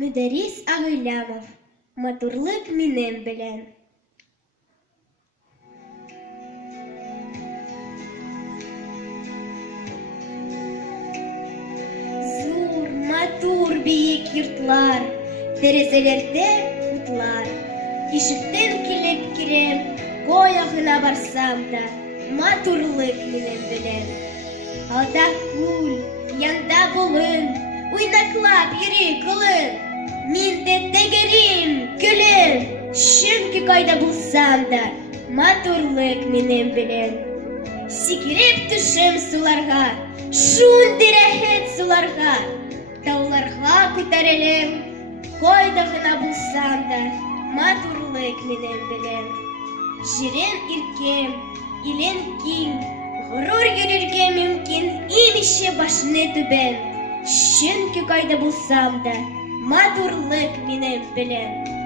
Мөдәрис Агыйләмов, матурлык минем белән. Зур, матур биек йортлар, тәрәзәләрдә утлар. Ишектән килеп керем, кая гына барсам да, матурлык минем белән. Алда күл, янда болын, уйнаклап йөри колын. Мин дә тәгәрим, көлем, чөнки кайда булсам да, матурлык минем белән. Сикереп төшем суларга, шундый рәхәт суларга. Тауларга күтәрелем, кайда гына булсам да, матурлык минем белән. Җирем иркем, илем киң, горур йөрергә мөмкин, имеше башны түбән. Чөнки кайда булсам да, матурлык минем белән.